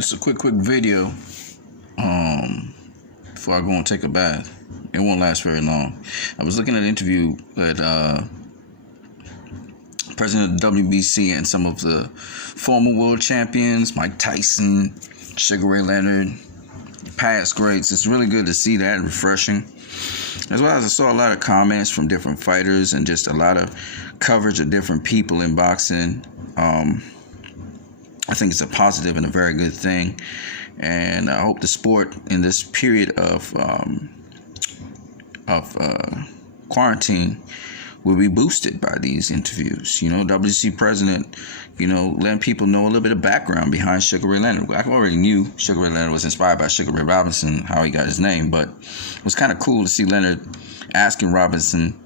Just a quick video before I go and take a bath. It won't last very long. I was looking at an interview that President of the WBC and some of the former world champions, Mike Tyson, Sugar Ray Leonard, past greats. It's really good to see that, refreshing. As well as I saw a lot of comments from different fighters and just a lot of coverage of different people in boxing. I think it's a positive and a very good thing, and I hope the sport in this period of quarantine will be boosted by these interviews. You know, WBC president, letting people know a little bit of background behind Sugar Ray Leonard. I already knew Sugar Ray Leonard was inspired by Sugar Ray Robinson, how he got his name, but it was kind of cool to see Leonard asking Robinson,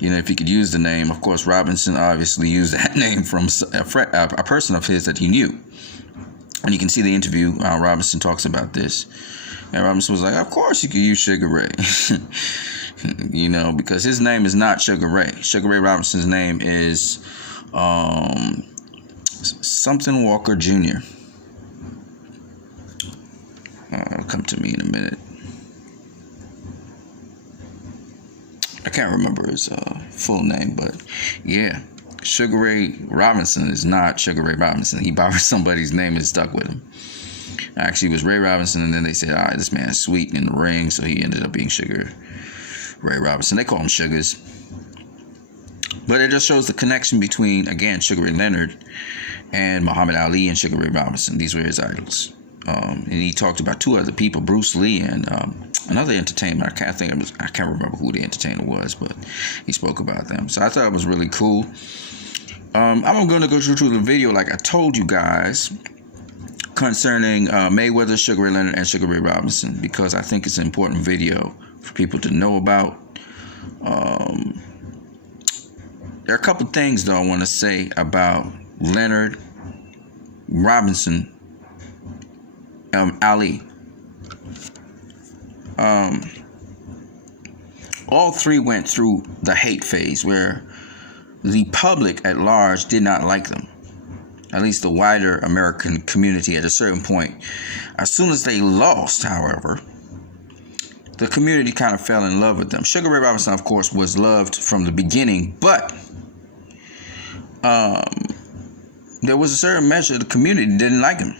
if he could use the name. Of course, Robinson obviously used that name from a person of his that he knew. And you can see the interview, Robinson talks about this. And Robinson was like, of course you could use Sugar Ray. Because his name is not Sugar Ray. Sugar Ray Robinson's name is something Walker Jr. It'll come to me in a minute. I can't remember his full name, but yeah, Sugar Ray Robinson is not Sugar Ray Robinson. He borrowed somebody's name and stuck with him. Actually, it was Ray Robinson, and then they said, all right, this man's sweet in the ring, so he ended up being Sugar Ray Robinson. They call him Sugars. But it just shows the connection between, again, Sugar Ray Leonard and Muhammad Ali and Sugar Ray Robinson. These were his idols. And he talked about two other people, Bruce Lee and another entertainer. I can't remember who the entertainer was, but he spoke about them. So I thought it was really cool. I'm going to go through the video like I told you guys concerning Mayweather, Sugar Ray Leonard, and Sugar Ray Robinson, because I think it's an important video for people to know about. There are a couple things, though, I want to say about Leonard, Robinson, Ali. All three went through the hate phase where the public at large did not like them. At least the wider American community at a certain point. As soon as they lost, however, the community kind of fell in love with them. Sugar Ray Robinson, of course, was loved from the beginning, but there was a certain measure the community didn't like him.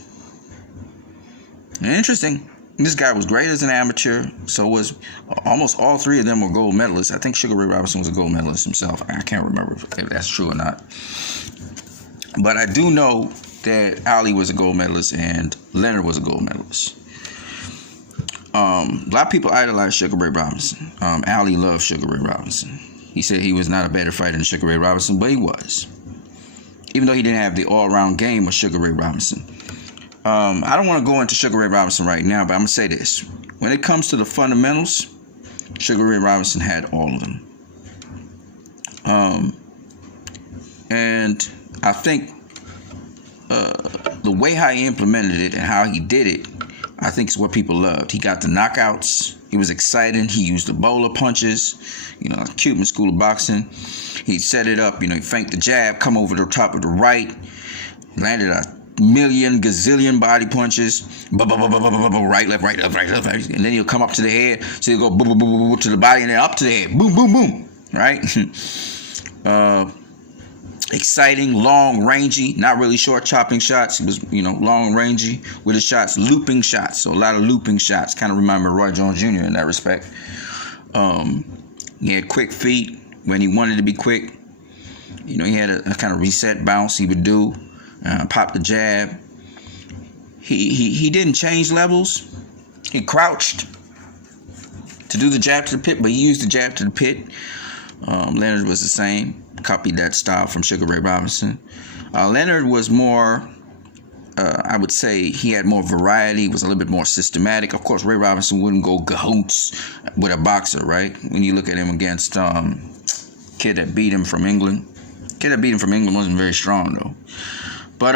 And interesting, this guy was great as an amateur, so was almost all three of them were gold medalists. I think Sugar Ray Robinson was a gold medalist himself. I can't remember if that's true or not. But I do know that Ali was a gold medalist and Leonard was a gold medalist. A lot of people idolize Sugar Ray Robinson. Ali loved Sugar Ray Robinson. He said he was not a better fighter than Sugar Ray Robinson, but he was. Even though he didn't have the all-around game of Sugar Ray Robinson. I don't want to go into Sugar Ray Robinson right now, but I'm going to say this. When it comes to the fundamentals, Sugar Ray Robinson had all of them. And I think the way how he implemented it and how he did it, I think is what people loved. He got the knockouts. He was exciting. He used the bowler punches, Cuban school of boxing. He set it up, he feint the jab, come over the top of the right, landed a million, gazillion body punches, right, left, right, left, right, left, right. And then he'll come up to the head, so he'll go boom, boom, boom, boom, to the body, and then up to the head, boom, boom, boom, right? Exciting, long, rangy, not really short chopping shots. He was, long, rangy with his shots, looping shots. So a lot of looping shots. Kind of remind me of Roy Jones Jr. in that respect. He had quick feet when he wanted to be quick. He had a kind of reset bounce he would do. Pop the jab. He didn't change levels. He crouched to do the jab to the pit, but he used the jab to the pit. Leonard was the same. Copied that style from Sugar Ray Robinson. Leonard was more, I would say, he had more variety. He was a little bit more systematic. Of course, Ray Robinson wouldn't go cahoots with a boxer, right? When you look at him against kid that beat him from England. Kid that beat him from England wasn't very strong, though. But,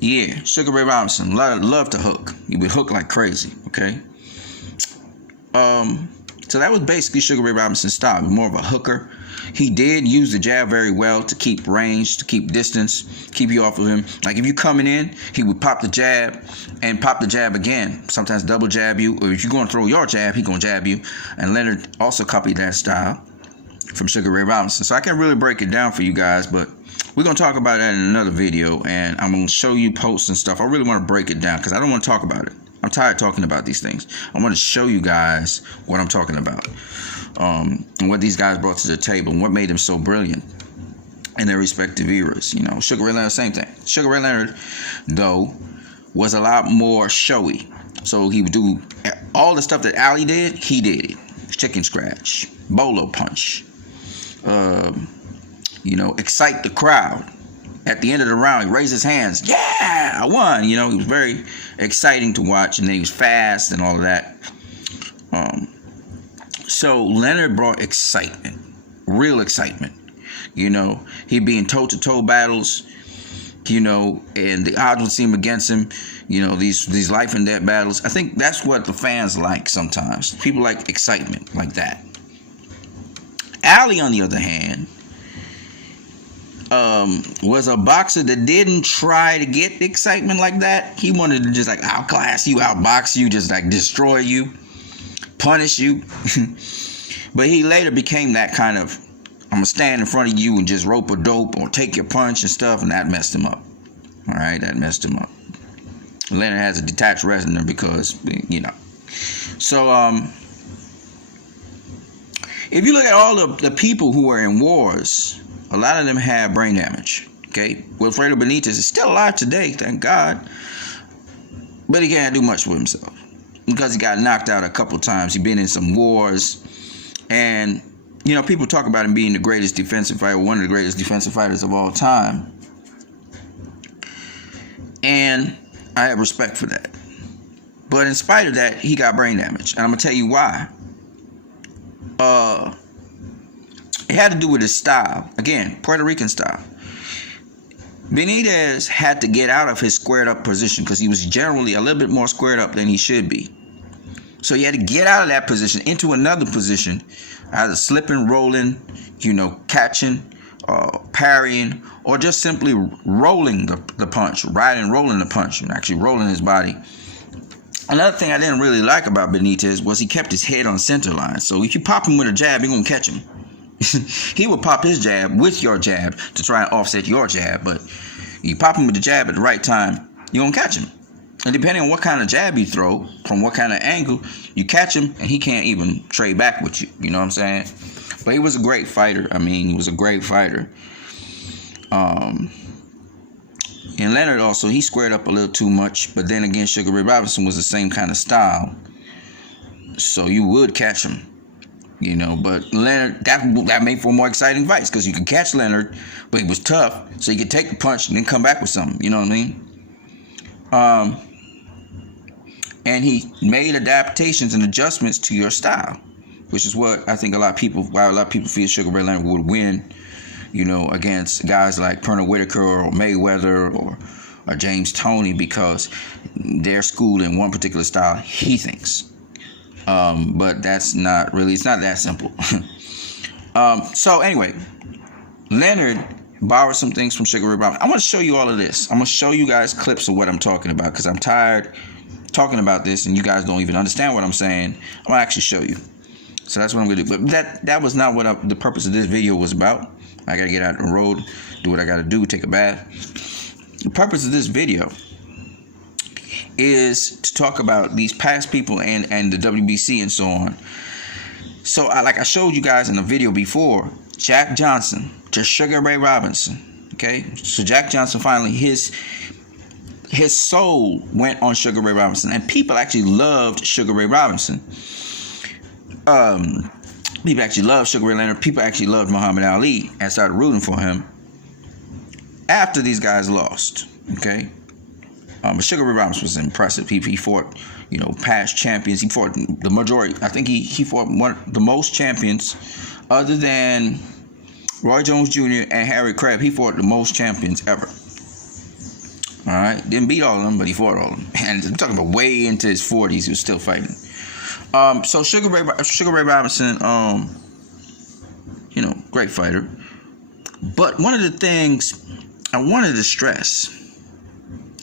yeah, Sugar Ray Robinson, loved to hook. He would hook like crazy, okay? So that was basically Sugar Ray Robinson's style, more of a hooker. He did use the jab very well to keep range, to keep distance, keep you off of him. Like if you coming in, he would pop the jab and pop the jab again. Sometimes double jab you, or if you're going to throw your jab, he going to jab you. And Leonard also copied that style from Sugar Ray Robinson. So I can't really break it down for you guys, but we're going to talk about that in another video, and I'm going to show you posts and stuff. I really want to break it down because I don't want to talk about it. I'm tired of talking about these things. I want to show you guys what I'm talking about, and what these guys brought to the table and what made them so brilliant in their respective eras. You know, Sugar Ray Leonard, same thing. Sugar Ray Leonard, though, was a lot more showy. So he would do all the stuff that Ali did, he did it. Chicken scratch, bolo punch, you know, excite the crowd. At the end of the round, he raised his hands. Yeah, I won. You know, he was very exciting to watch, and then he was fast and all of that. So Leonard brought excitement, real excitement. You know, he'd be in toe-to-toe battles, you know, and the odds would seem against him. You know, these life and death battles. I think that's what the fans like sometimes. People like excitement like that. Ali, on the other hand, was a boxer that didn't try to get the excitement like that. He wanted to just like outclass you, outbox you, just like destroy you, punish you. But he later became that kind of, I'm gonna stand in front of you and just rope a dope or take your punch and stuff, and that messed him up. All right, that messed him up. Leonard has a detached retina because, you know. So if you look at all the people who were in wars, a lot of them had brain damage. Okay, Wilfredo Benitez is still alive today, thank God, but he can't do much with himself because he got knocked out a couple times. He's been in some wars, and you know, people talk about him being the greatest defensive fighter, one of the greatest defensive fighters of all time, and I have respect for that. But in spite of that, he got brain damage, and I'm gonna tell you why. It had to do with his style. Again, Puerto Rican style. Benitez had to get out of his squared up position because he was generally a little bit more squared up than he should be. So he had to get out of that position into another position, either slipping, rolling, you know, catching, parrying, or just simply rolling the punch, riding, rolling the punch, and actually rolling his body. Another thing I didn't really like about Benitez was he kept his head on center line. So if you pop him with a jab, you're going to catch him. He would pop his jab with your jab to try and offset your jab, but you pop him with the jab at the right time, you're going to catch him. And depending on what kind of jab you throw, from what kind of angle, you catch him, and he can't even trade back with you. You know what I'm saying? But he was a great fighter. I mean, he was a great fighter. And Leonard also, he squared up a little too much, but then again, Sugar Ray Robinson was the same kind of style, so you would catch him. You know, but Leonard, that made for more exciting fights because you could catch Leonard, but he was tough, so you could take the punch and then come back with something. You know what I mean? And he made adaptations and adjustments to your style, which is what I think why a lot of people feel Sugar Ray Leonard would win, you know, against guys like Pernell Whitaker or Mayweather or James Toney, because they're schooled in one particular style, he thinks. But that's not really, it's not that simple. So anyway, Leonard borrowed some things from Sugar Ray Robinson. I want to show you all of this. I'm going to show you guys clips of what I'm talking about because I'm tired talking about this and you guys don't even understand what I'm saying. I'm going to actually show you. So that's what I'm going to do. But that was not what the purpose of this video was about. I got to get out on the road, do what I got to do, take a bath. The purpose of this video is to talk about these past people and the WBC and so on. So like I showed you guys in the video before, Jack Johnson to Sugar Ray Robinson. Okay, so Jack Johnson finally, his soul went on Sugar Ray Robinson, and people actually loved Sugar Ray Robinson. People actually loved Sugar Ray Leonard. People actually loved Muhammad Ali and started rooting for him after these guys lost. Okay. But Sugar Ray Robinson was impressive. He fought, you know, past champions. He fought the majority. I think he fought the most champions, other than Roy Jones Jr. and Harry Crabb. He fought the most champions ever. All right, didn't beat all of them, but he fought all of them. And I'm talking about way into his 40s, he was still fighting. So Sugar Ray Robinson, great fighter. But one of the things I wanted to stress,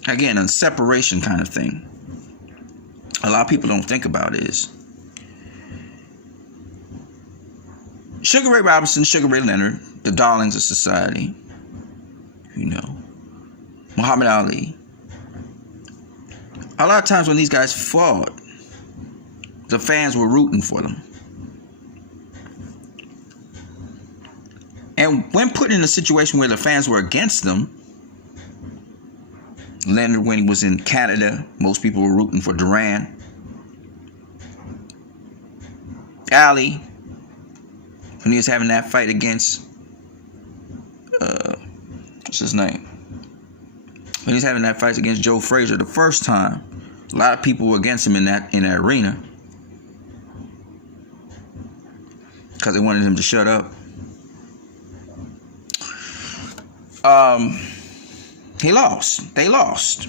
again, a separation kind of thing, a lot of people don't think about is Sugar Ray Robinson, Sugar Ray Leonard, the darlings of society, Muhammad Ali. A lot of times when these guys fought, the fans were rooting for them. And when put in a situation where the fans were against them, Leonard, when he was in Canada, most people were rooting for Duran. Ali, when he was having that fight against, what's his name? When he was having that fight against Joe Frazier the first time, a lot of people were against him in that arena because they wanted him to shut up. He lost. They lost.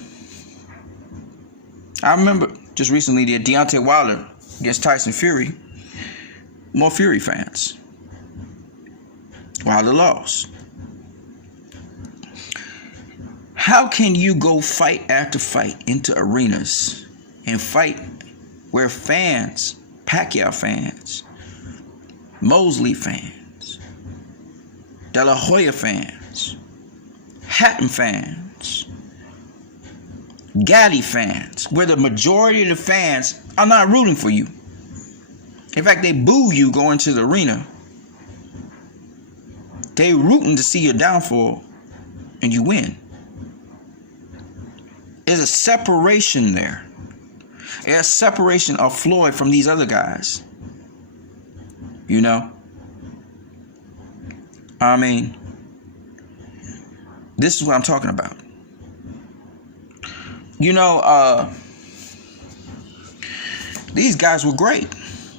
I remember just recently the Deontay Wilder against Tyson Fury. More Fury fans. Wilder lost. How can you go fight after fight into arenas and fight where fans, Pacquiao fans, Mosley fans, De La Hoya fans, Hatton fans, Gatti fans, where the majority of the fans are not rooting for you. In fact, they boo you going to the arena. They rooting to see your downfall and you win. There's a separation there. There's a separation of Floyd from these other guys. I mean, this is what I'm talking about. These guys were great.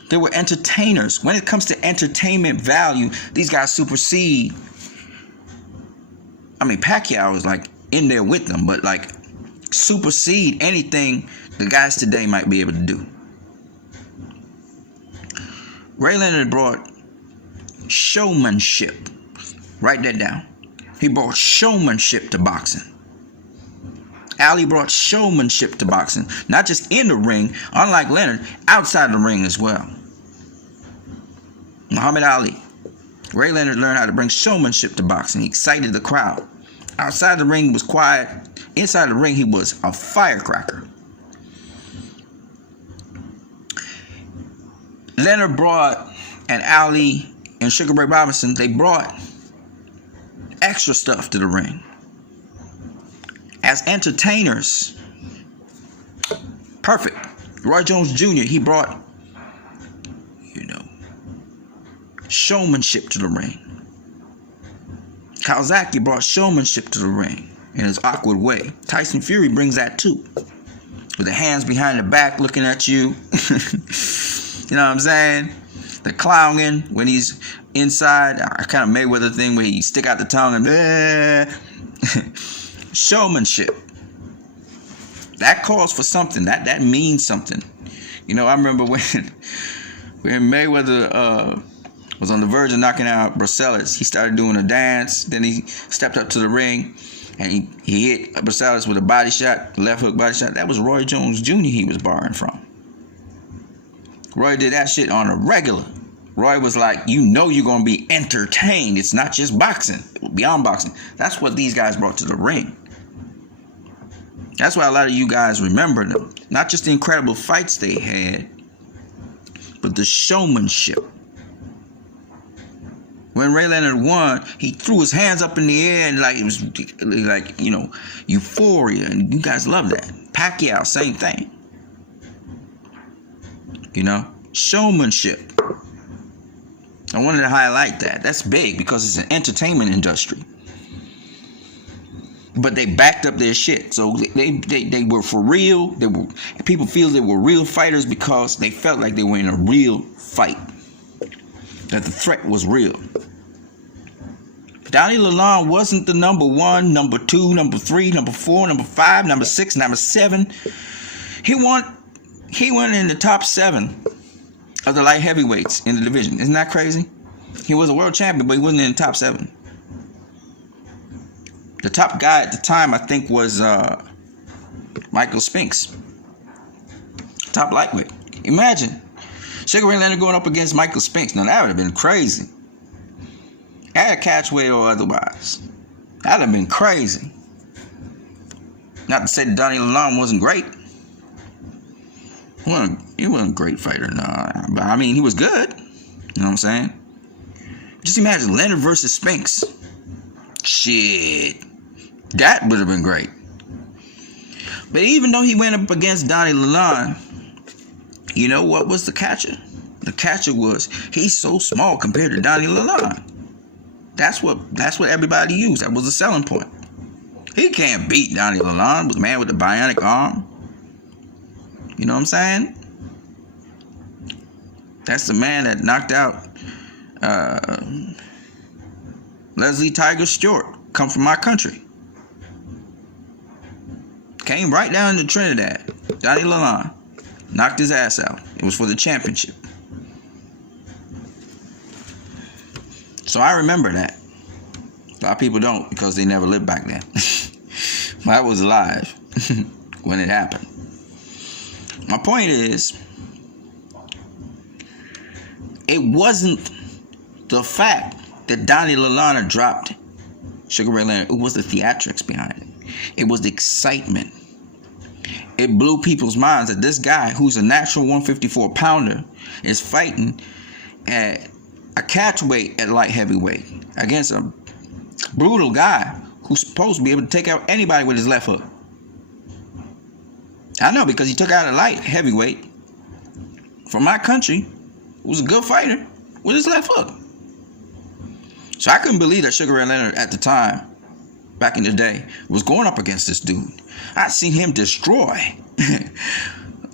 They were entertainers. When it comes to entertainment value, these guys supersede. I mean, Pacquiao was like in there with them, but like supersede anything the guys today might be able to do. Ray Leonard brought showmanship. Write that down. He brought showmanship to boxing. Ali brought showmanship to boxing, not just in the ring, unlike Leonard, outside the ring as well. Muhammad Ali. Ray Leonard learned how to bring showmanship to boxing. He excited the crowd. Outside the ring, he was quiet. Inside the ring, he was a firecracker. Leonard brought, and Ali and Sugar Ray Robinson, they brought extra stuff to the ring. As entertainers, perfect. Roy Jones Jr., he brought, showmanship to the ring. Kawasaki brought showmanship to the ring in his awkward way. Tyson Fury brings that too. With the hands behind the back looking at you. You know what I'm saying? The clowning when he's inside. I kind of Mayweather thing where he stick out the tongue and showmanship. That calls for something. That means something. I remember when Mayweather was on the verge of knocking out Bracellus. He started doing a dance. Then he stepped up to the ring and he hit Bracellus with a body shot, left hook body shot. That was Roy Jones Jr. he was borrowing from. Roy did that shit on a regular. Roy was like, you're going to be entertained. It's not just boxing. Beyond boxing. That's what these guys brought to the ring. That's why a lot of you guys remember them. Not just the incredible fights they had, but the showmanship. When Ray Leonard won, he threw his hands up in the air and like it was like, euphoria. And you guys love that. Pacquiao, same thing. Showmanship. I wanted to highlight that. That's big because it's an entertainment industry. But they backed up their shit. So they were for real. People feel they were real fighters because they felt like they were in a real fight. That the threat was real. Donnie Lalonde wasn't the number 1, number 2, number 3, number 4, number 5, number 6, number 7. He went in the top 7 of the light heavyweights in the division. Isn't that crazy? He was a world champion, but he wasn't in the top 7. The top guy at the time, I think, was Michael Spinks. Top lightweight. Imagine Sugar Ray Leonard going up against Michael Spinks. Now, that would have been crazy. At a catchweight or otherwise. That would have been crazy. Not to say that Donnie Lalonde wasn't great. He wasn't a great fighter, nah. But, I mean, he was good. You know what I'm saying? Just imagine Leonard versus Spinks. Shit. That would have been great. But even though he went up against Donnie Lalonde, you know what was the catcher? The catcher was he's so small compared to Donnie Lalonde. That's what everybody used. That was the selling point. He can't beat Donnie Lalonde, the man with the bionic arm. You know what I'm saying? That's the man that knocked out Leslie Tiger Stewart. Come from my country. Came right down to Trinidad. Donnie Lalonde knocked his ass out. It was for the championship. So I remember that. A lot of people don't because they never lived back then. I was alive when it happened. My point is, it wasn't the fact that Donnie Lalonde dropped Sugar Ray Leonard. It was the theatrics behind it. It was the excitement. It blew people's minds that this guy, who's a natural 154 pounder, is fighting at a catchweight at light heavyweight against a brutal guy who's supposed to be able to take out anybody with his left hook. I know, because he took out a light heavyweight from my country who was a good fighter with his left hook. So I couldn't believe that Sugar Ray Leonard at the time, back in the day, was going up against this dude. I'd seen him destroy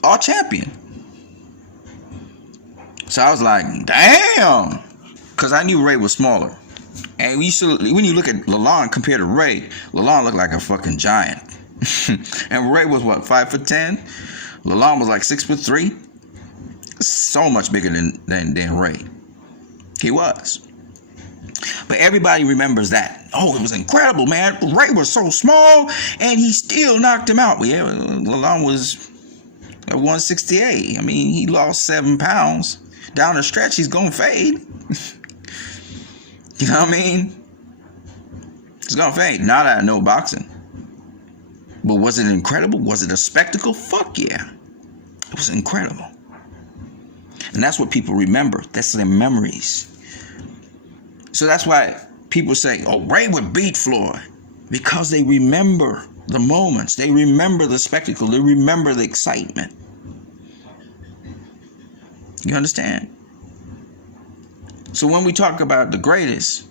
our champion. So I was like, damn. Because I knew Ray was smaller. And when you look at Lalonde compared to Ray, Lalonde looked like a fucking giant. And Ray was what, 5'10"? Lalonde was like 6'3". So much bigger than Ray. He was. But everybody remembers that. Oh, it was incredible, man. Ray was so small, and he still knocked him out. Yeah, Lalonde was at 168. I mean, he lost 7 pounds. Down the stretch, he's going to fade. You know what I mean? He's going to fade. Now that I know boxing. But was it incredible? Was it a spectacle? Fuck yeah. It was incredible. And that's what people remember. That's their memories. So that's why people say, oh, Ray would beat Floyd. Because they remember the moments. They remember the spectacle. They remember the excitement. You understand? So when we talk about the greatest,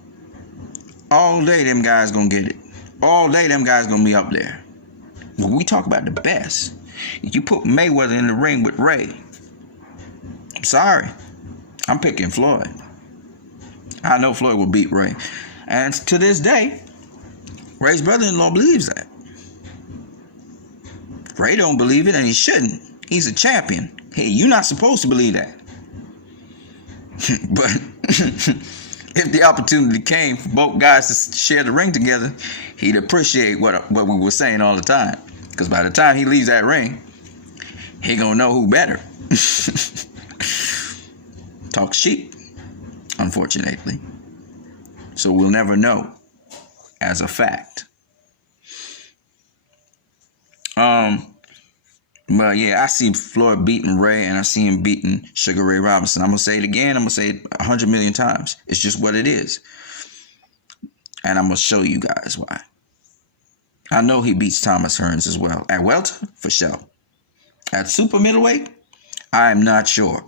all day them guys gonna get it. All day them guys gonna be up there. When we talk about the best, if you put Mayweather in the ring with Ray, I'm sorry, I'm picking Floyd. I know Floyd will beat Ray. And to this day, Ray's brother-in-law believes that. Ray don't believe it, and he shouldn't. He's a champion. Hey, you're not supposed to believe that. But if the opportunity came for both guys to share the ring together, he'd appreciate what we were saying all the time. Because by the time he leaves that ring, he gonna know who better. Talk cheap, unfortunately. So we'll never know as a fact. But yeah, I see Floyd beating Ray, and I see him beating Sugar Ray Robinson. I'm going to say it again. I'm going to say it 100 million times. It's just what it is. And I'm going to show you guys why. I know he beats Thomas Hearns as well. At welter, for sure. At super middleweight, I'm not sure.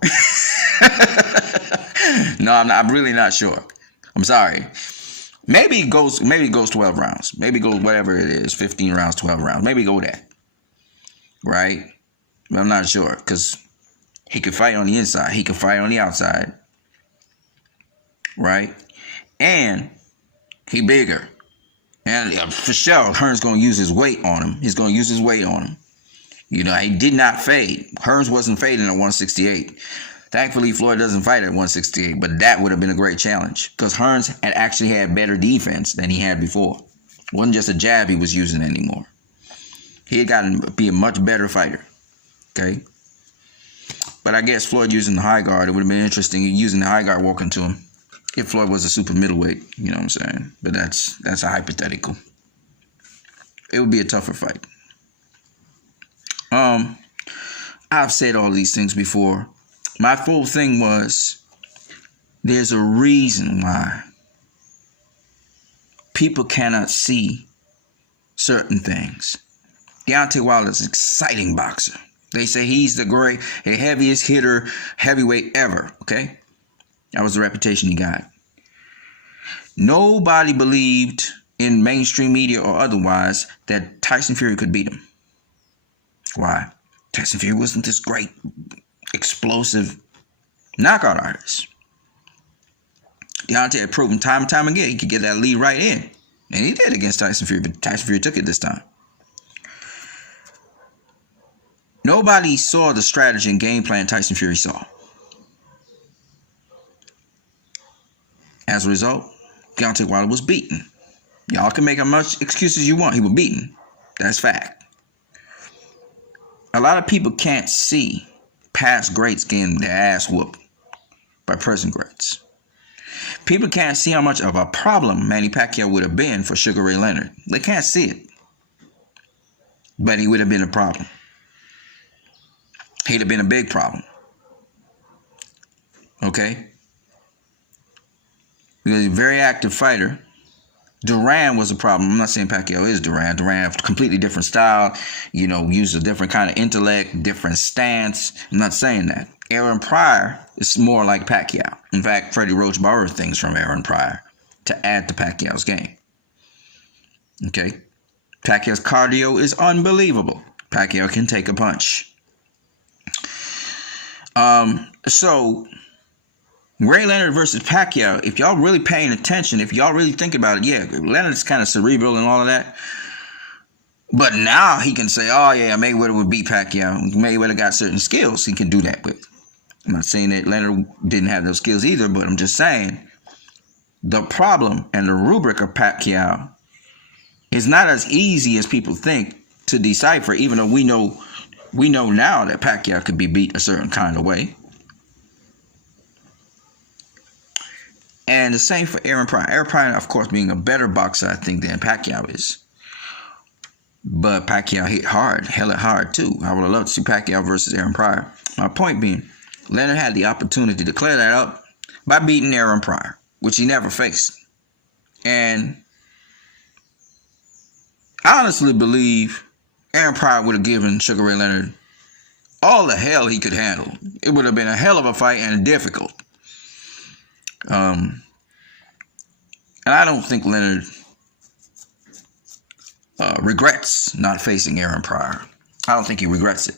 No, I'm really not sure. I'm sorry. Maybe it goes 12 rounds. Maybe it goes whatever it is, 15 rounds, 12 rounds. Maybe go that. Right? But I'm not sure, because he could fight on the inside. He could fight on the outside. Right? And he bigger. And for sure, Hearns going to use his weight on him. He's going to use his weight on him. You know, he did not fade. Hearns wasn't fading at 168. Thankfully, Floyd doesn't fight at 168, but that would have been a great challenge because Hearns had actually had better defense than he had before. It wasn't just a jab he was using anymore. He had gotten to be a much better fighter. Okay? But I guess Floyd using the high guard, it would have been interesting using the high guard walking to him if Floyd was a super middleweight. You know what I'm saying? But that's a hypothetical. It would be a tougher fight. I've said all these things before. My full thing was there's a reason why people cannot see certain things. Deontay Wilder is an exciting boxer. They say he's the heaviest hitter, heavyweight ever, okay? That was the reputation he got. Nobody believed in mainstream media or otherwise that Tyson Fury could beat him. Why? Tyson Fury wasn't this great, explosive knockout artist. Deontay had proven time and time again he could get that lead right in. And he did against Tyson Fury, but Tyson Fury took it this time. Nobody saw the strategy and game plan Tyson Fury saw. As a result, Deontay Wilder was beaten. Y'all can make as much excuses you want. He was beaten. That's fact. A lot of people can't see past greats getting their ass whooped by present greats. People can't see how much of a problem Manny Pacquiao would have been for Sugar Ray Leonard. They can't see it. But he would have been a problem. He'd have been a big problem. Okay? Because he's a very active fighter. Duran was a problem. I'm not saying Pacquiao is Duran. Duran, completely different style, used a different kind of intellect, different stance. I'm not saying that. Aaron Pryor is more like Pacquiao. In fact, Freddie Roach borrowed things from Aaron Pryor to add to Pacquiao's game. Okay? Pacquiao's cardio is unbelievable. Pacquiao can take a punch. So Ray Leonard versus Pacquiao, if y'all really paying attention, if y'all really think about it, yeah, Leonard's kind of cerebral and all of that. But now he can say, oh yeah, Mayweather would beat Pacquiao. Mayweather got certain skills he can do that with. I'm not saying that Leonard didn't have those skills either, but I'm just saying the problem and the rubric of Pacquiao is not as easy as people think to decipher, even though we know now that Pacquiao could be beat a certain kind of way. And the same for Aaron Pryor. Aaron Pryor, of course, being a better boxer, I think, than Pacquiao is. But Pacquiao hit hard, hella hard, too. I would have loved to see Pacquiao versus Aaron Pryor. My point being, Leonard had the opportunity to clear that up by beating Aaron Pryor, which he never faced. And I honestly believe Aaron Pryor would have given Sugar Ray Leonard all the hell he could handle. It would have been a hell of a fight and difficult. And I don't think Leonard regrets not facing Aaron Pryor. I don't think he regrets it.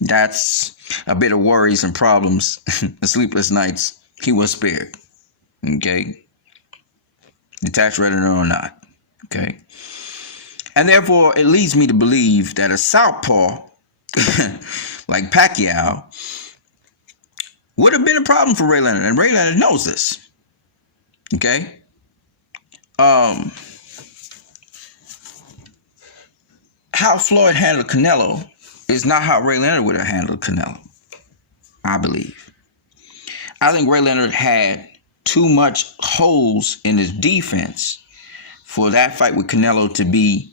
That's a bit of worries and problems, the sleepless nights he was spared. Okay? Detached retina or not. Okay? And therefore, it leads me to believe that a southpaw like Pacquiao would have been a problem for Ray Leonard, and Ray Leonard knows this. Okay? How Floyd handled Canelo is not how Ray Leonard would have handled Canelo, I believe. I think Ray Leonard had too much holes in his defense for that fight with Canelo to be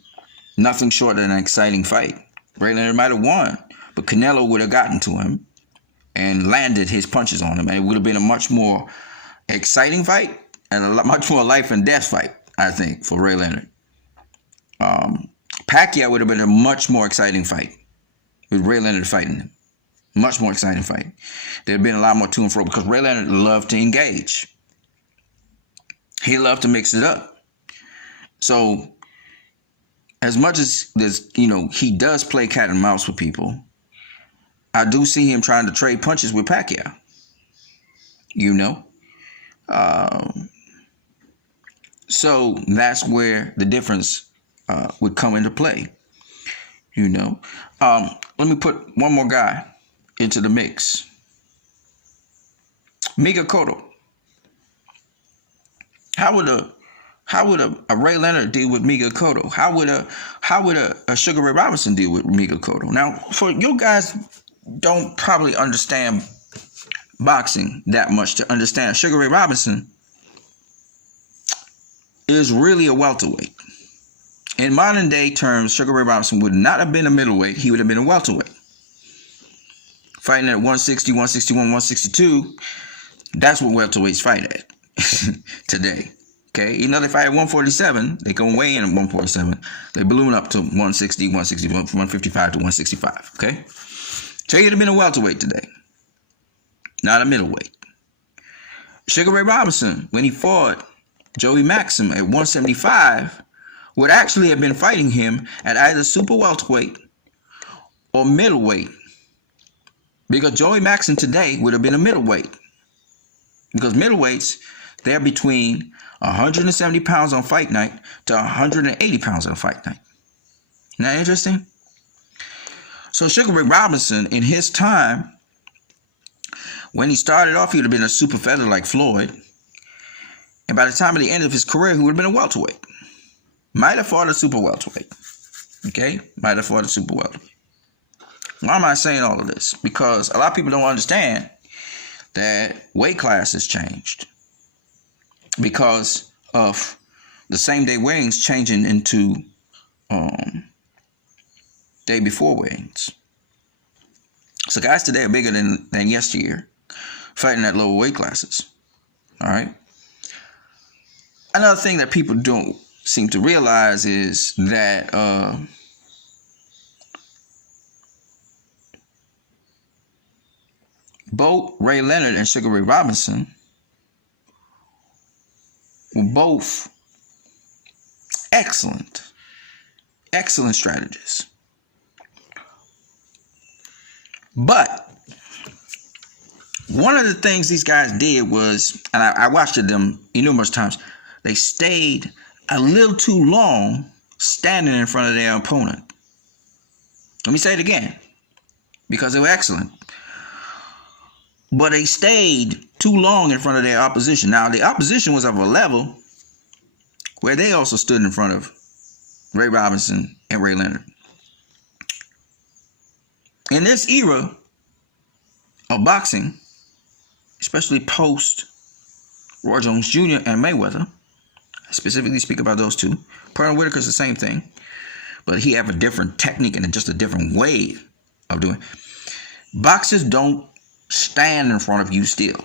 nothing short of an exciting fight. Ray Leonard might have won, but Canelo would have gotten to him and landed his punches on him, and it would have been a much more exciting fight and a much more life and death fight, I think, for Ray Leonard. Pacquiao would have been a much more exciting fight with Ray Leonard fighting him. Much more exciting fight. There'd been a lot more to and fro because Ray Leonard loved to engage. He loved to mix it up. So, as much as there's, he does play cat and mouse with people, I do see him trying to trade punches with Pacquiao. So that's where the difference would come into play. Let me put one more guy into the mix. Mika Cotto. How would a Ray Leonard deal with Mika Cotto? How would a Sugar Ray Robinson deal with Mika Cotto? Now, for you guys don't probably understand boxing that much to understand Sugar Ray Robinson is really a welterweight. In modern day terms, Sugar Ray Robinson would not have been a middleweight. He would have been a welterweight. Fighting at 160, 161, 162, that's what welterweights fight at today. Okay, even though they fight at 147, they go weigh in at 147. They balloon up to 160, 161, 155 to 165. Okay, so he would have been a welterweight today, not a middleweight. Sugar Ray Robinson, when he fought Joey Maxim at 175, would actually have been fighting him at either super welterweight or middleweight, because Joey Maxim today would have been a middleweight, because middleweights, they're between 170 pounds on fight night to 180 pounds on fight night. Isn't that interesting? So Sugar Ray Robinson, in his time, when he started off, he would have been a super feather like Floyd. And by the time of the end of his career, he would have been a welterweight. Might have fought a super welterweight. Okay? Might have fought a super welterweight. Why am I saying all of this? Because a lot of people don't understand that weight class has changed because of the same day weightings changing into day before weightings. So guys today are bigger than yesteryear, fighting at lower weight classes. All right. Another thing that people don't seem to realize is that both Ray Leonard and Sugar Ray Robinson were both excellent strategists. But one of the things these guys did was, and I watched them numerous times, they stayed a little too long standing in front of their opponent. Let me say it again, because they were excellent. But they stayed too long in front of their opposition. Now, the opposition was of a level where they also stood in front of Ray Robinson and Ray Leonard. In this era of boxing, especially post Roy Jones Jr. and Mayweather, I specifically speak about those two. Colonel Whitaker's the same thing, but he have a different technique and just a different way of doing it. Boxers don't stand in front of you still.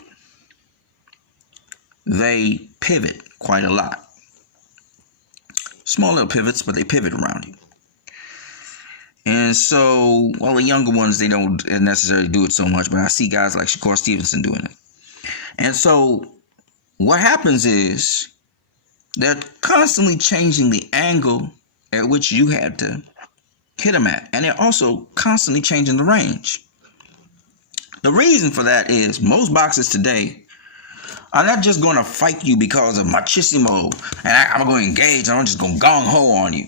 They pivot quite a lot. Small little pivots, but they pivot around you. And so, well, the younger ones, they don't necessarily do it so much, but I see guys like Shakur Stevenson doing it. And so what happens is they're constantly changing the angle at which you had to hit them at. And they're also constantly changing the range. The reason for that is most boxers today are not just going to fight you because of machismo and I'm going to engage and I'm just going to gong-ho on you.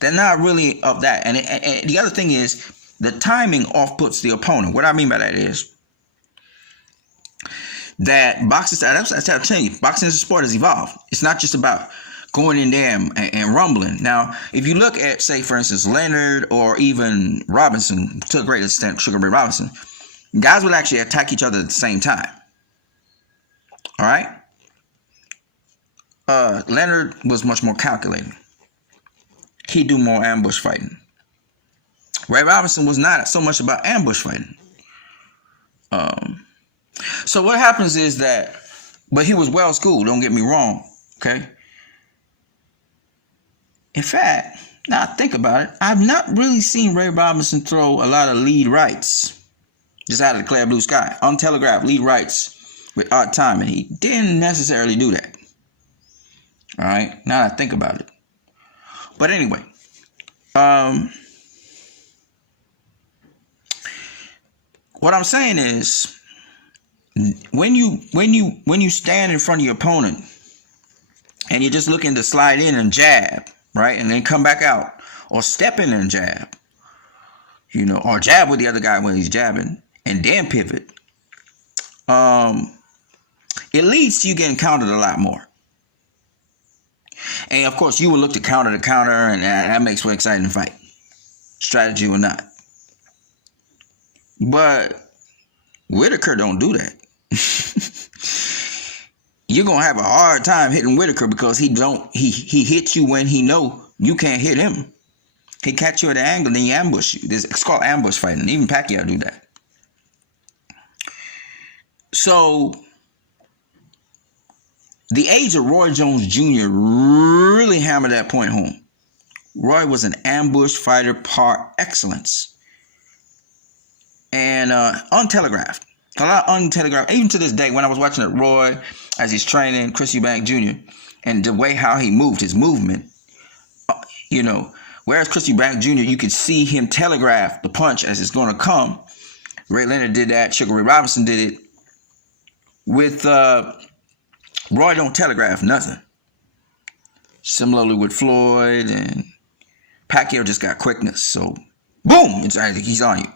They're not really of that. And the other thing is the timing off-puts the opponent. What I mean by that is that boxers, I'm telling you, boxing as a sport has evolved. It's not just about going in there and rumbling. Now, if you look at, say, for instance, Leonard or even Robinson, to a great extent, Sugar Ray Robinson, guys would actually attack each other at the same time. All right? Leonard was much more calculating. He'd do more ambush fighting. Ray Robinson was not so much about ambush fighting. So what happens is that, but he was well schooled, don't get me wrong, okay? In fact, now I think about it, I've not really seen Ray Robinson throw a lot of lead rights just out of the clear blue sky. Untelegraphed lead rights with odd timing. He didn't necessarily do that. All right, now that I think about it. But anyway, what I'm saying is, when you stand in front of your opponent and you're just looking to slide in and jab, right, and then come back out, or step in and jab, or jab with the other guy when he's jabbing, and then pivot. it leads to you getting countered a lot more. And of course, you will look to counter, and that makes for an exciting fight, strategy or not. But Whitaker don't do that. You're gonna have a hard time hitting Whitaker because he hits you when he know you can't hit him. He catch you at an angle, then he ambush you. It's called ambush fighting. Even Pacquiao do that. So the age of Roy Jones Jr. really hammered that point home. Roy was an ambush fighter par excellence. And untelegraphed. A lot untelegraphed. Even to this day, when I was watching it, Roy, as he's training Chris Eubank Jr., and the way how he moved, his movement, whereas Chris Eubank Jr., you could see him telegraph the punch as it's going to come. Ray Leonard did that. Sugar Ray Robinson did it. With Roy, don't telegraph nothing. Similarly with Floyd, and Pacquiao just got quickness. So, boom, he's on you.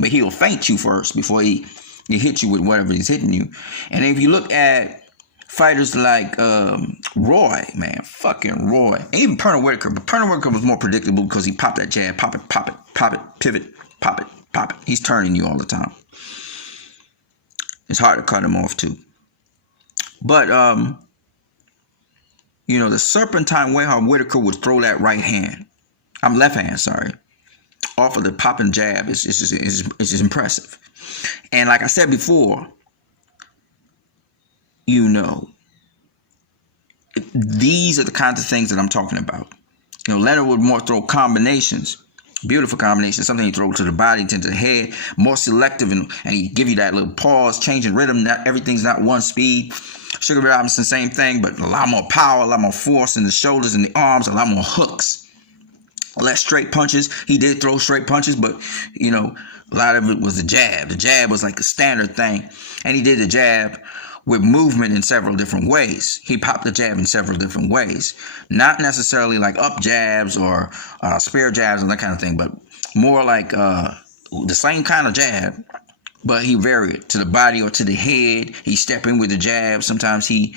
But he'll feint you first before he hits you with whatever he's hitting you. And if you look at fighters like Roy, man, fucking Roy, and even Pernell Whitaker, but Pernell Whitaker was more predictable because he popped that jab, pop it, pivot, pop it. He's turning you all the time. It's hard to cut him off too. But the serpentine way how Whitaker would throw that left hand, off of the popping jab is just impressive. And like I said before, these are the kinds of things that I'm talking about. Leonard would more throw combinations, beautiful combinations, something he throw to the body, to the head, more selective, and he give you that little pause, changing rhythm. Not everything's not one speed. Sugar Ray Robinson, same thing, but a lot more power, a lot more force in the shoulders and the arms, a lot more hooks, less straight punches. He did throw straight punches, but a lot of it was the jab. The jab was like a standard thing, and he did the jab with movement in several different ways. He popped the jab in several different ways. Not necessarily like up jabs or spear jabs and that kind of thing, but more like the same kind of jab, but he varied it to the body or to the head. He step in with the jab. Sometimes he,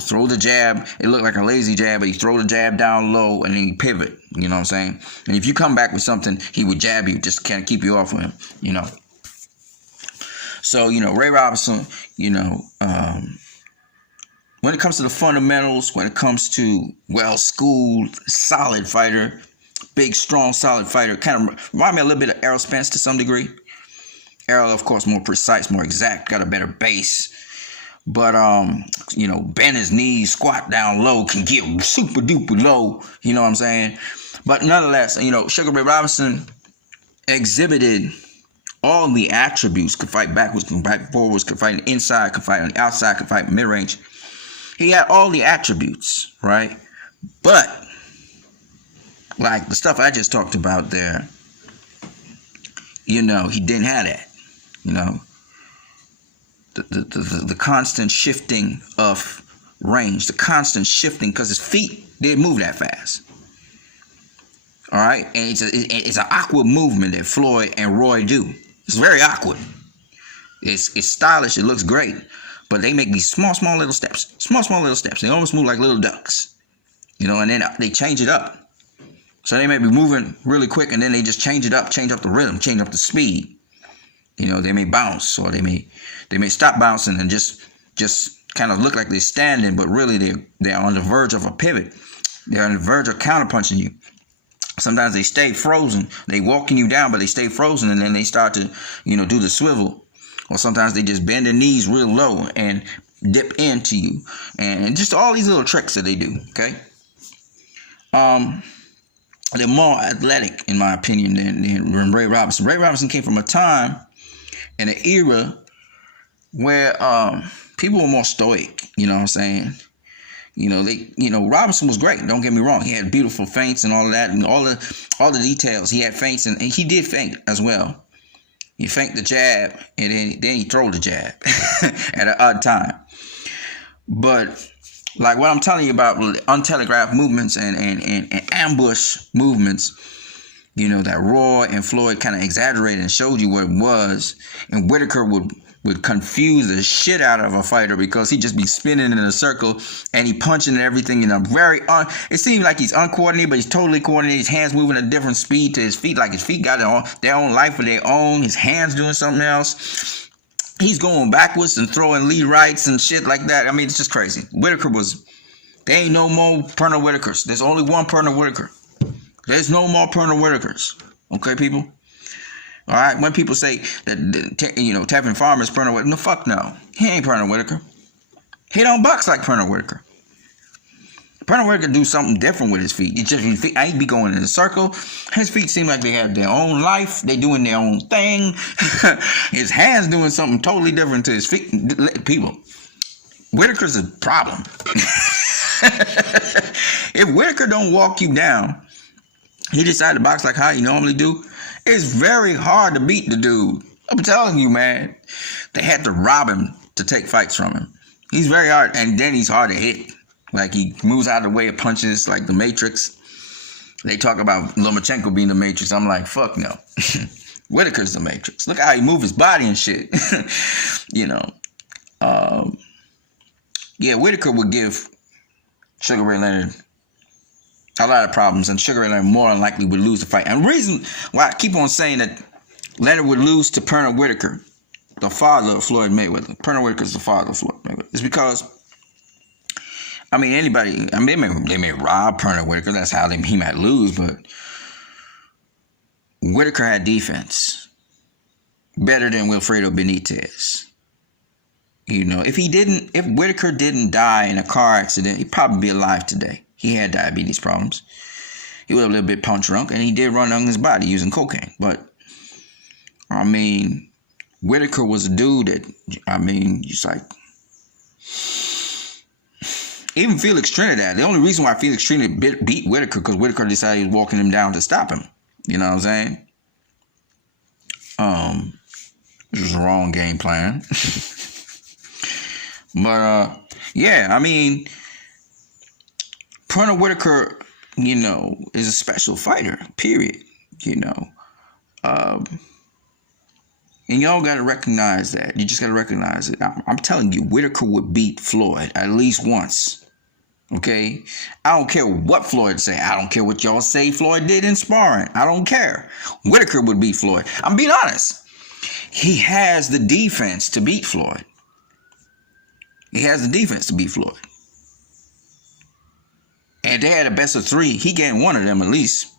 throw the jab. It looked like a lazy jab, but he throw the jab down low and then he pivot. You know what I'm saying? And if you come back with something, he would jab you, just kind of keep you off of him, So, Ray Robinson, when it comes to the fundamentals, when it comes to well-schooled, solid fighter, big, strong, solid fighter, kind of remind me a little bit of Errol Spence to some degree. Errol, of course, more precise, more exact, got a better base. But, bend his knees, squat down low, can get super duper low, you know what I'm saying? But nonetheless, Sugar Ray Robinson exhibited all the attributes. Could fight backwards, could fight forwards, could fight inside, could fight on the outside, could fight mid-range. He had all the attributes, right? But, like the stuff I just talked about there, he didn't have that. The constant shifting of range, the constant shifting, because his feet didn't move that fast. All right, and it's an awkward movement that Floyd and Roy do. It's very awkward. It's stylish. It looks great, but they make these small little steps. They almost move like little ducks, and then they change it up. So they may be moving really quick, and then they just change it up, change up the rhythm, change up the speed. They may bounce, or they may stop bouncing and just kind of look like they're standing, but really they're on the verge of a pivot. They're on the verge of counterpunching you. Sometimes they stay frozen. They walking you down, but they stay frozen, and then they start to, do the swivel. Or sometimes they just bend their knees real low and dip into you. And just all these little tricks that they do, okay? They're more athletic, in my opinion, than Ray Robinson. Ray Robinson came from a time and an era where people were more stoic, you know what I'm saying? Robinson was great. Don't get me wrong. He had beautiful feints and all of that, and all the details. He had feints, and he did feint as well. He feint the jab, and then he throw the jab at an odd time. But like what I'm telling you about untelegraphed movements and ambush movements, that Roy and Floyd kind of exaggerated and showed you what it was, and Whitaker would would confuse the shit out of a fighter because he just be spinning in a circle and he punching and everything in a very it seems like he's uncoordinated, but he's totally coordinated. His hands moving at a different speed to his feet, like his feet got their own life of their own. His hands doing something else. He's going backwards and throwing lead rights and shit like that. I mean, it's just crazy. Whitaker there ain't no more Pernell Whitakers. There's only one Pernell Whitaker. There's no more Pernell Whitakers. Okay, people? All right, when people say that, Tevin Farmer's Pernell Whitaker, no, fuck no. He ain't Pernell Whitaker. He don't box like Pernell Whitaker. Pernell Whitaker do something different with his feet. It's just his feet ain't be going in a circle. His feet seem like they have their own life. They doing their own thing. His hands doing something totally different to his feet. People, Whitaker's a problem. If Whitaker don't walk you down, he decided to box like how he normally do, it's very hard to beat the dude. I'm telling you, man. They had to rob him to take fights from him. He's very hard, and then he's hard to hit. Like, he moves out of the way of punches like the Matrix. They talk about Lomachenko being the Matrix. I'm like, fuck no. Whitaker's the Matrix. Look how he moves his body and shit. Whitaker would give Sugar Ray Leonard a lot of problems, and Sugar Ray Leonard more than likely would lose the fight. And the reason why I keep on saying that Leonard would lose to Pernell Whitaker, the father of Floyd Mayweather. Pernell Whitaker is the father of Floyd Mayweather. It's because, they may rob Pernell Whitaker. That's how he might lose, but Whitaker had defense better than Wilfredo Benitez. If Whitaker didn't die in a car accident, he'd probably be alive today. He had diabetes problems. He was a little bit punch drunk, and he did run on his body using cocaine. But, Whitaker was a dude that, just like, even Felix Trinidad. The only reason why Felix Trinidad beat Whitaker because Whitaker decided he was walking him down to stop him. You know what I'm saying? Which was the wrong game plan. But, Pernell Whitaker, is a special fighter, period, and y'all got to recognize that. You just got to recognize it. I'm telling you, Whitaker would beat Floyd at least once, okay? I don't care what Floyd say. I don't care what y'all say Floyd did in sparring. I don't care. Whitaker would beat Floyd. I'm being honest. He has the defense to beat Floyd. He has the defense to beat Floyd. And they had a best of 3. He gained one of them at least.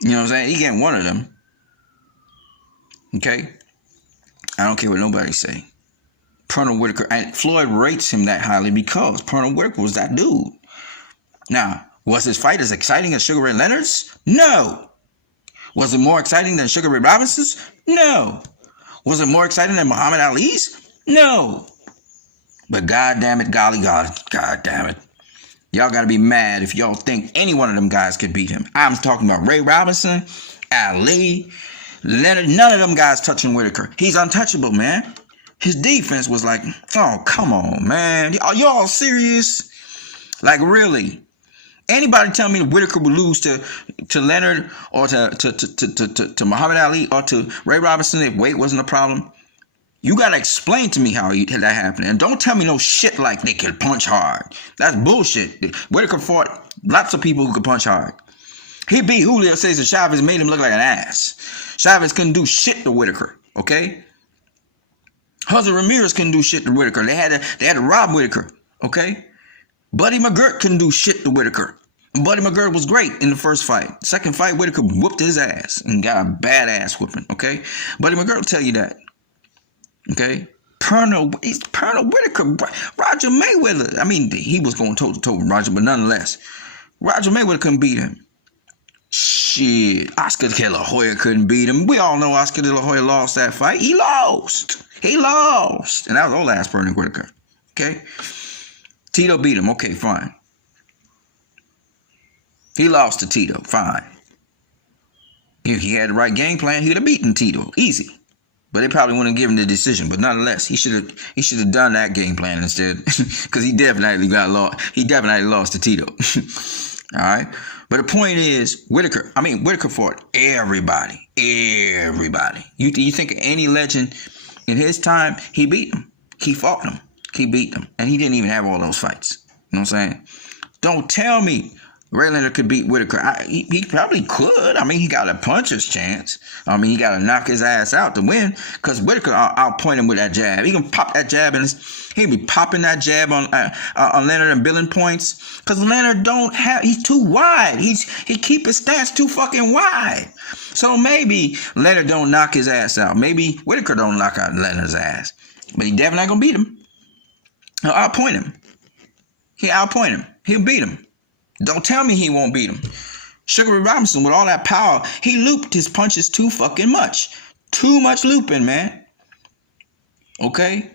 You know what I'm saying? He gained one of them. Okay? I don't care what nobody say. Pernell Whitaker, and Floyd rates him that highly because Pernell Whitaker was that dude. Now, was his fight as exciting as Sugar Ray Leonard's? No. Was it more exciting than Sugar Ray Robinson's? No. Was it more exciting than Muhammad Ali's? No. But God damn it, God damn it. Y'all got to be mad if y'all think any one of them guys could beat him. I'm talking about Ray Robinson, Ali, Leonard. None of them guys touching Whitaker. He's untouchable, man. His defense was like, oh, come on, man. Are y'all serious? Like, really? Anybody tell me that Whitaker would lose to Leonard or to Muhammad Ali or to Ray Robinson if weight wasn't a problem? You got to explain to me how that happened. And don't tell me no shit like they could punch hard. That's bullshit. Whitaker fought lots of people who could punch hard. He beat Julio Cesar Chavez, made him look like an ass. Chavez couldn't do shit to Whitaker, okay? Jose Ramirez couldn't do shit to Whitaker. They had to rob Whitaker, okay? Buddy McGirt couldn't do shit to Whitaker. Buddy McGirt was great in the first fight. Second fight, Whitaker whooped his ass and got a badass whooping, okay? Buddy McGirt will tell you that. Okay, Pernell Whitaker, Roger Mayweather. He was going toe-to-toe with Roger, but nonetheless, Roger Mayweather couldn't beat him. Shit, Oscar De La Hoya couldn't beat him. We all know Oscar De La Hoya lost that fight. He lost. And that was old ass Pernell Whitaker. Okay, Tito beat him. Okay, fine. He lost to Tito. Fine. If he had the right game plan, he would have beaten Tito. Easy. But they probably wouldn't give him the decision. But nonetheless, he should have done that game plan instead, because he definitely got lost. He definitely lost to Tito. All right. But the point is, Whitaker fought everybody. You think of any legend In his time, he beat him. He fought him. He beat him. And he didn't even have all those fights. You know what I'm saying? Don't tell me Ray Leonard could beat Whitaker. He probably could. I mean, he got a puncher's chance. I mean, he got to knock his ass out to win, because Whitaker outpoint him with that jab. He can pop that jab, and he'll be popping that jab on Leonard and billing points, because Leonard he's too wide. He keep his stance too fucking wide. So maybe Leonard don't knock his ass out. Maybe Whitaker don't knock out Leonard's ass. But he definitely not going to beat him. He'll outpoint him. He'll beat him. Don't tell me he won't beat him. Sugar Ray Robinson, with all that power, he looped his punches too fucking much. Too much looping, man. Okay?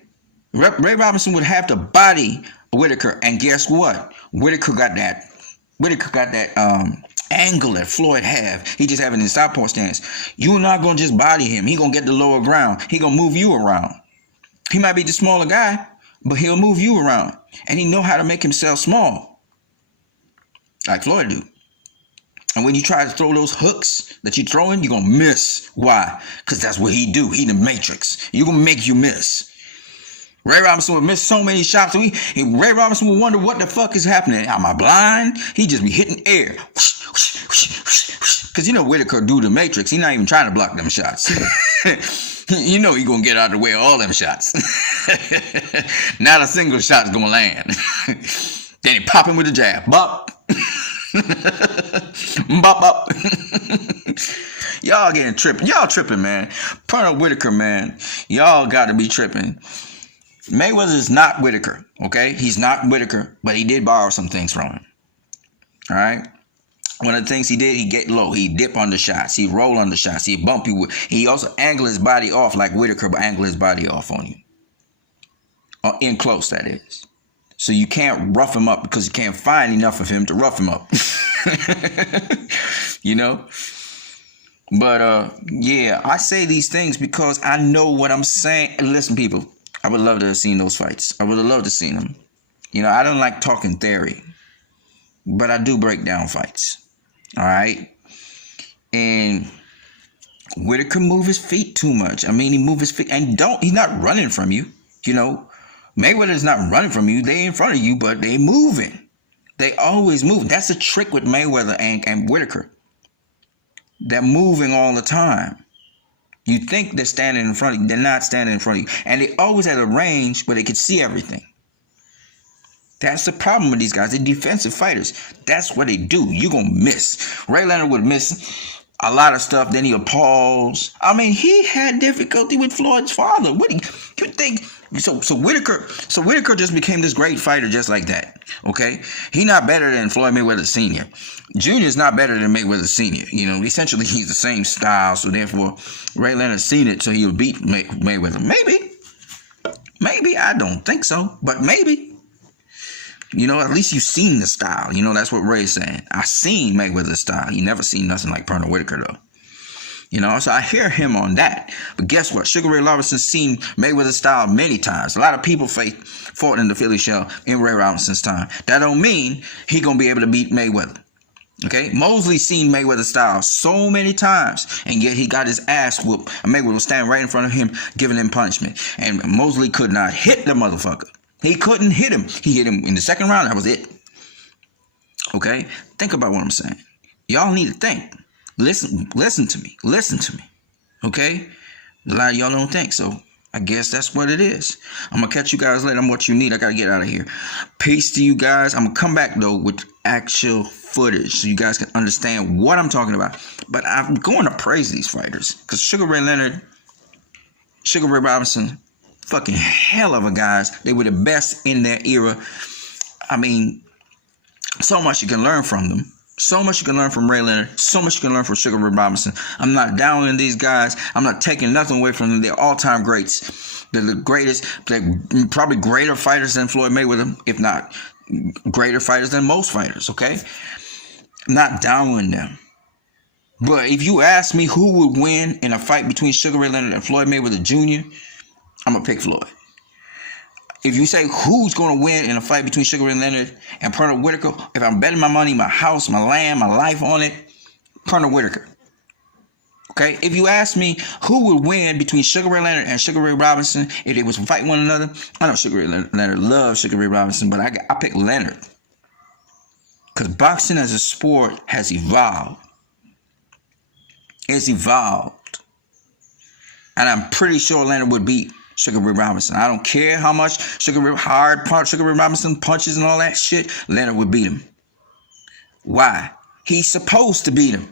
Ray Robinson would have to body Whitaker, and guess what? Whitaker got that angle that Floyd have. He just having his southpaw stance. You're not going to just body him. He going to get the lower ground. He going to move you around. He might be the smaller guy, but he'll move you around. And he know how to make himself small, like Floyd do. And when you try to throw those hooks that you throwing, you're going to miss. Why? Because that's what he do. He the Matrix. You're going to make you miss. Ray Robinson would miss so many shots. Ray Robinson would wonder what the fuck is happening. Am I blind? He just be hitting air. Because you know Whitaker do the Matrix. He not even trying to block them shots. You know he going to get out of the way of all them shots. Not a single shot's going to land. Then he pop him with a jab. Bop. Bop, bop. Y'all getting tripping. Y'all tripping, man. Pernell Whitaker, man. Y'all got to be tripping. Mayweather is not Whitaker, okay? He's not Whitaker, but he did borrow some things from him. All right? One of the things he did, he get low. He dip under shots. He roll under shots. He bump you. He also angle his body off like Whitaker, but angle his body off on you. In close, that is. So you can't rough him up, because you can't find enough of him to rough him up. You know? But, yeah, I say these things because I know what I'm saying. Listen, people, I would love to have seen those fights. I would have loved to have seen them. You know, I don't like talking theory, but I do break down fights. All right? And Whitaker move his feet too much. I mean, he move his feet, and he's not running from you, you know? Mayweather's not running from you. They in front of you, but they moving. They always move. That's a trick with Mayweather and Whitaker. They're moving all the time. You think they're standing in front of you. They're not standing in front of you. And they always at a range where they could see everything. That's the problem with these guys. They're defensive fighters. That's what they do. You're going to miss. Ray Leonard would miss a lot of stuff. Then he'll pause. I mean, he had difficulty with Floyd's father. What do you think? So Whitaker just became this great fighter just like that. Okay? He not better than Floyd Mayweather Sr. Jr.'s not better than Mayweather Sr. You know, essentially he's the same style. So therefore, Ray Leonard seen it, so he'll beat Mayweather. Maybe. I don't think so, but maybe. You know, at least you've seen the style. You know, that's what Ray's saying. I seen Mayweather's style. He never seen nothing like Pernell Whitaker, though. You know, so I hear him on that. But guess what? Sugar Ray Robinson's seen Mayweather's style many times. A lot of people fought in the Philly show in Ray Robinson's time. That don't mean he going to be able to beat Mayweather. Okay? Mosley's seen Mayweather's style so many times, and yet he got his ass whooped. And Mayweather was standing right in front of him, giving him punishment. And Mosley could not hit the motherfucker. He couldn't hit him. He hit him in the second round. That was it. Okay? Think about what I'm saying. Y'all need to think. Listen to me. Listen to me. Okay? A lot of y'all don't think, so I guess that's what it is. I'm going to catch you guys later. I'm what you need. I got to get out of here. Peace to you guys. I'm going to come back, though, with actual footage so you guys can understand what I'm talking about. But I'm going to praise these fighters because Sugar Ray Leonard, Sugar Ray Robinson, fucking hell of a guys. They were the best in their era. I mean, so much you can learn from them. So much you can learn from Ray Leonard. So much you can learn from Sugar Ray Robinson. I'm not downing these guys. I'm not taking nothing away from them. They're all-time greats. They're the greatest. They're probably greater fighters than Floyd Mayweather, if not greater fighters than most fighters, okay? I'm not downing them. But if you ask me who would win in a fight between Sugar Ray Leonard and Floyd Mayweather Jr., I'm going to pick Floyd. If you say who's going to win in a fight between Sugar Ray Leonard and Pernell Whitaker, if I'm betting my money, my house, my land, my life on it, Pernell Whitaker. Okay, if you ask me who would win between Sugar Ray Leonard and Sugar Ray Robinson if they was fighting one another, I know Sugar Ray Leonard loves Sugar Ray Robinson, but I pick Leonard because boxing as a sport has evolved. It's evolved, and I'm pretty sure Leonard would beat Sugar Ray Robinson. I don't care how much Sugar Ray Robinson punches and all that shit. Leonard would beat him. Why? He's supposed to beat him.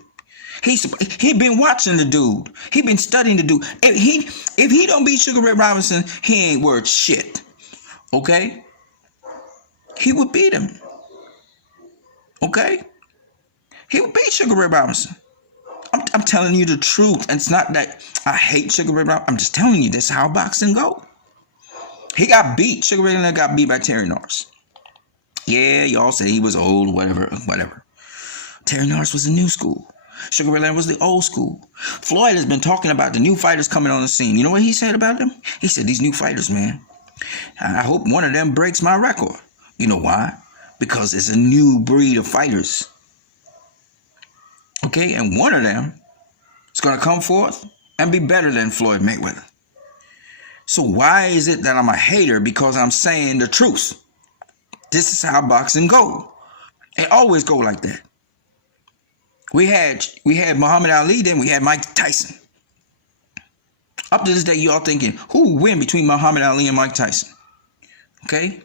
He been watching the dude. He been studying the dude. If he don't beat Sugar Ray Robinson, he ain't worth shit. Okay? He would beat him. Okay? He would beat Sugar Ray Robinson. I'm telling you the truth. And it's not that I hate Sugar Ray Robinson. I'm just telling you this is how boxing go. He got beat. Sugar Ray Leonard got beat by Terry Norris. Yeah, y'all say he was old, whatever. Terry Norris was the new school. Sugar Ray Leonard was the old school. Floyd has been talking about the new fighters coming on the scene. You know what he said about them? He said, these new fighters, man, I hope one of them breaks my record. You know why? Because it's a new breed of fighters. Okay, and one of them is going to come forth and be better than Floyd Mayweather. So why is it that I'm a hater? Because I'm saying the truth. This is how boxing go. It always go like that. We had Muhammad Ali, then we had Mike Tyson. Up to this day, y'all thinking, who would win between Muhammad Ali and Mike Tyson? Okay?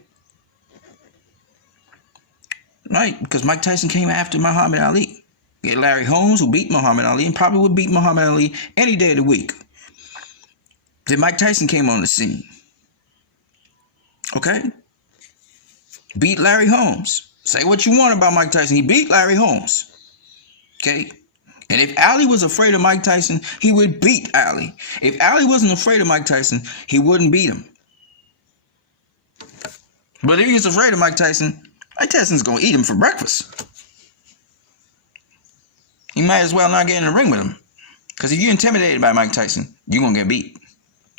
Right, because Mike Tyson came after Muhammad Ali. We had Larry Holmes, who beat Muhammad Ali, and probably would beat Muhammad Ali any day of the week. Then Mike Tyson came on the scene. Okay? Beat Larry Holmes. Say what you want about Mike Tyson. He beat Larry Holmes. Okay? And if Ali was afraid of Mike Tyson, he would beat Ali. If Ali wasn't afraid of Mike Tyson, he wouldn't beat him. But if he was afraid of Mike Tyson's going to eat him for breakfast. You might as well not get in the ring with him. Because if you're intimidated by Mike Tyson, you're going to get beat.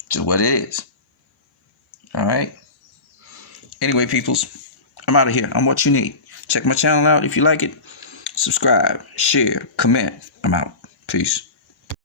Which is what it is. All right? Anyway, peoples, I'm out of here. I'm what you need. Check my channel out if you like it. Subscribe, share, comment. I'm out. Peace.